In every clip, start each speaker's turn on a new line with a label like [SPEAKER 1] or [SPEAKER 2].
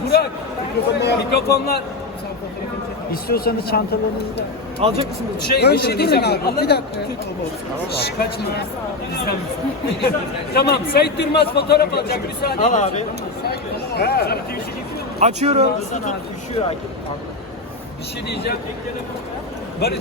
[SPEAKER 1] Burak, mikrofonlar.
[SPEAKER 2] İstiyorsanız çantalarınızı da
[SPEAKER 1] Alacak mısınız? Bir şey diyeceğim. Bir dakika. Kaçma. Bizden misin? Tamam, Sait Durmaz fotoğraf alacak. Müsaade.
[SPEAKER 2] al abi.
[SPEAKER 3] Açıyorum.
[SPEAKER 2] Düşüyor Akif.
[SPEAKER 1] Bir şey diyeceğim. Barış.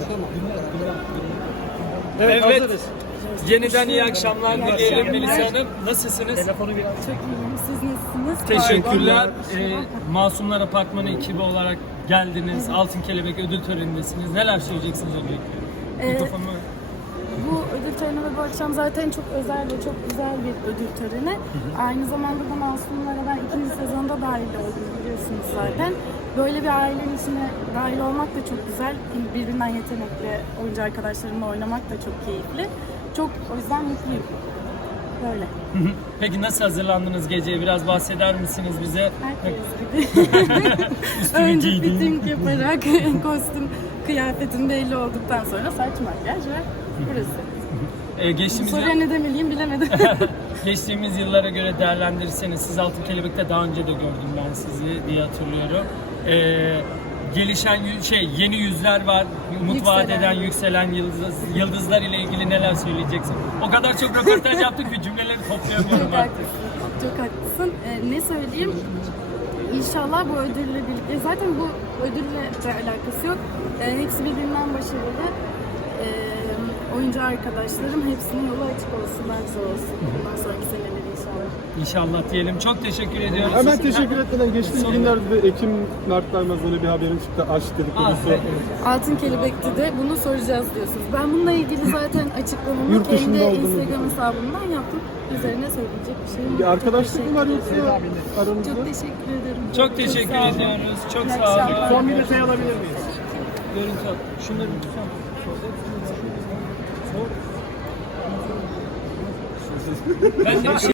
[SPEAKER 3] Evet,
[SPEAKER 1] Evet.
[SPEAKER 3] hazırız.
[SPEAKER 1] Yeniden iyi akşamlar dileyelim Melisa Hanım. Nasılsınız?
[SPEAKER 4] Çok iyiyim. Siz nasılsınız?
[SPEAKER 1] Teşekkürler. Masumlar Apartmanı ekibi olarak geldiniz. Altın Kelebek ödül törenindesiniz. Neler söyleyeceksiniz öncelikle? Mikrofonu.
[SPEAKER 4] Bu ödül töreni ve bu akşam zaten çok özel ve çok güzel bir ödül töreni. Aynı zamanda da Masumlar'a ben 2. sezonda dahil oldum, biliyorsunuz zaten. Böyle bir ailenin içine dahil olmak da çok güzel. Birbirinden yetenekli oyuncu arkadaşlarımla oynamak da çok keyifli. Çok, o yüzden mutluyum. Böyle.
[SPEAKER 1] Peki nasıl hazırlandınız geceye? Biraz bahseder misiniz bize?
[SPEAKER 4] Herkes gibi. Önce fitting yaparak kostüm, kıyafetin belli olduktan sonra saç, makyaj ve burası.
[SPEAKER 1] Geçtiğimiz,
[SPEAKER 4] Soruya ne demeliyim bilemedim.
[SPEAKER 1] geçtiğimiz yıllara göre değerlendirirseniz, siz Altın Kelebek'te daha önce de gördüm ben sizi diye hatırlıyorum. Gelişen yeni yüzler var, umut vaat eden yükselen yıldızlar ile ilgili neler söyleyeceksin? O kadar çok röportaj yaptık ki cümleleri toplayamıyorum
[SPEAKER 4] Çok
[SPEAKER 1] artık.
[SPEAKER 4] haklısın. Çok haklısın. Ne söyleyeyim? İnşallah bu ödülle birlikte, zaten bu ödülle de alakası yok. Hepsi birbirinden başarılı. Oyuncu arkadaşlarım, hepsinin yolu açık olsun, bence olsun. Bundan sonraki seneler inşallah.
[SPEAKER 1] İnşallah diyelim. Çok teşekkür ediyoruz.
[SPEAKER 3] Hemen teşekkür etmeden geçtiğimiz günlerde de Ekim Mert Vermez böyle bir haberin çıktı. Aşk dedikodusu.
[SPEAKER 4] Altın Kelebek'te de bunu soracağız diyorsunuz. Ben bununla ilgili zaten açıklamamı
[SPEAKER 3] Yurt dışında
[SPEAKER 4] kendi
[SPEAKER 3] olduğunu
[SPEAKER 4] Instagram hesabımdan yaptım. Üzerine söyleyecek bir şeyim yok.
[SPEAKER 3] Bir arkadaşlık mı var yoksa aranızda?
[SPEAKER 4] Çok teşekkür ederim.
[SPEAKER 1] Çok teşekkür
[SPEAKER 4] sağ olun.
[SPEAKER 1] ediyoruz. Çok
[SPEAKER 4] İyi
[SPEAKER 1] sağ olun.
[SPEAKER 4] akşamlar.
[SPEAKER 3] Son bir detay alabilir miyiz?
[SPEAKER 1] Görüntü al. Şunları bir tutsana. Ben de bir şey